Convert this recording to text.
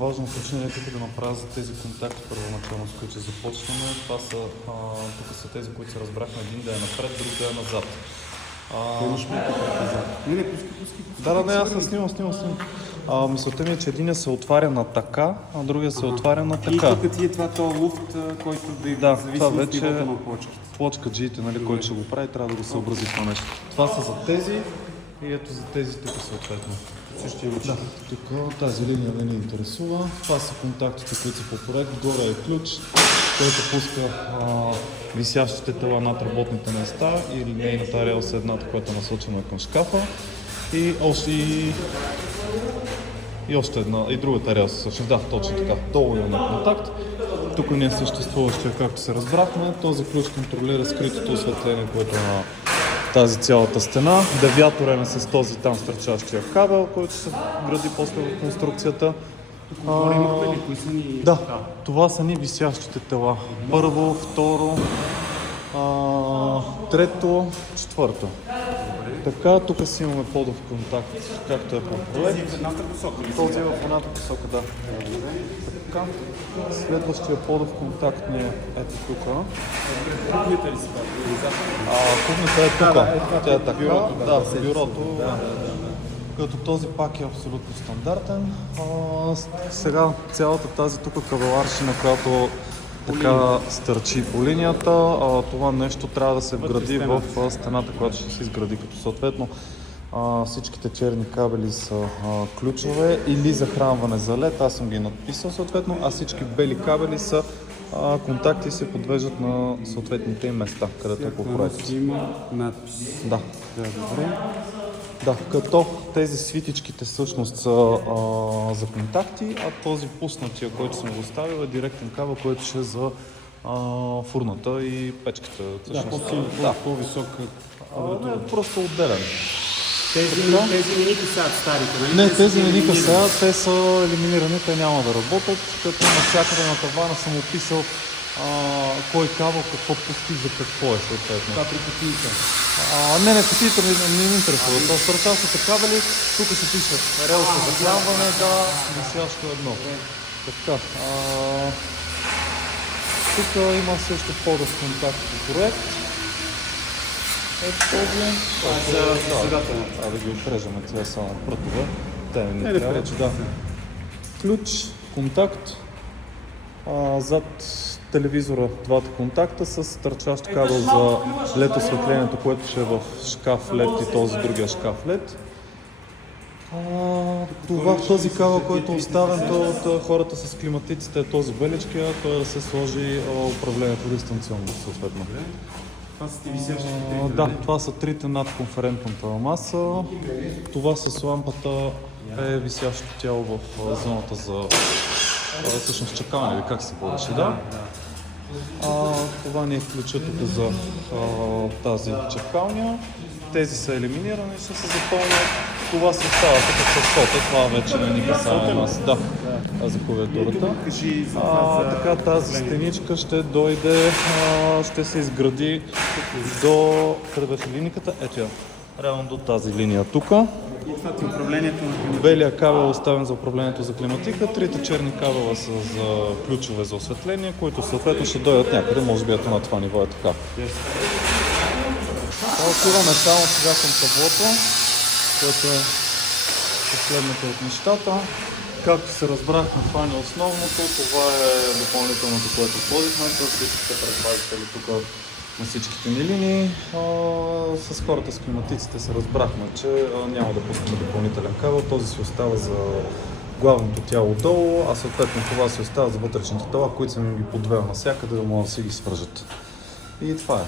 важно уточнение тук да направя за тези контакти първоначално, с които започваме. Това са, тук са тези, които се разбрахме, един да е напред, друг да е назад. Имаш метър назад. Не, пусти. Да, аз снимам. Мисълта ми е, че единия се отваря на така, а другия се отваря на така. И тук ти е това луфт, който да зависи от нивото на плочките. Плочкаджиите, нали, който ще го прави, трябва да го съобрази това нещо. Това са за тези и ето за тези тук съответно. Същия начин. Да, тук тази линия не ни интересува. Това са контактите, които са по проект. Горе е ключ, който пуска висящите тела над работните места и линейната релса едната, която е насочена към шкафа. И още една, и другата релса също. Да, точно така. Долу имаме контакт. Тук не е съществуващия, както се разбрахме. Този ключ контролира скритото осветление, което е на тази цялата стена. Девиаторен е с този там стърчащия кабел, който се гради после в конструкцията. Да, това са ни висящите тела. Първо, второ, трето, четвърто. Така, тук си имаме подов контакт, както е по проект. Този е в едната посока, да. Така. Следващия подов контакт ни е ето тук. Кухнята ли си? Кухнята е тук. Тя е така. Да, бюрото. Като този пак е абсолютно стандартен. Сега цялата тази тук кабеларщина, която така стърчи по линията, това нещо трябва да се вгради в стената, която ще се изгради, като съответно всичките черни кабели са ключове или захранване за LED, аз съм ги надписал съответно, а всички бели кабели са контакти и се подвеждат на съответните им места, където е по проект. Има надпис. Да. Добре. Да, като тези свитичките всъщност са за контакти, а този пуснатия, който съм го оставил, е директен кабел, който ще е за фурната и печката. По-висок. Не, просто отделен. Тези не ни касаят старите, нали? Не, тези не ни касаят, те са елиминирани, те няма да работят, като навсякъде на тавана съм описал кой кабел, какво пусти, за какво е съответно. Това при кутиите. Не, кутиите не ми интересува. Това стърчащите кабели, тук се пише релса захранване, да, висящо едно. Така. Тук има също подов контакт по проект. Ето този. Трябва да ги отрежаме, това е само прътове. Те не трябва, че да. Ключ, контакт. Зад телевизора двата контакта с търчащ кабел за LED осветлението, което ще е в шкаф LED и този другия шкаф LED. Този кабел, който е оставен от хората с климатиците, е този беличкия, той да се сложи управлението дистанционно съответно. Това са ти висящите трите. Да, това са трите над конферентната маса. Това с лампата е висящо тяло в зоната за всъщност чакалня или как се водеше, да? Това ни е ключа тук за тази чакалня. Тези са елиминирани, ще се запълнят. Това се остава тук с сота, това вече не ни касае нас. Да, за клавиатурата. Така тази стеничка ще дойде, ще се изгради до къде беше линейката? Ето я. Реално до тази линия тук. И това е управлението на климатика. Белия кабел е оставен за управлението за климатика, трите черни кабела са за ключове за осветление, които съответно ще дойдат някъде, може би ето на това ниво е така. Отиваме само сега към таблото, което е последното от нещата. Както се разбрахме, това не е основното, това е допълнителното, което сложихме, с всичките предпазители тук на всичките ни линии. С хората с климатиците се разбрахме, че няма да пускаме допълнителен кабел, този си остава за главното тяло долу, а съответно това си остава за вътрешните тела, които съм ги подвел навсякъде, да могат да си ги свържат. И това е.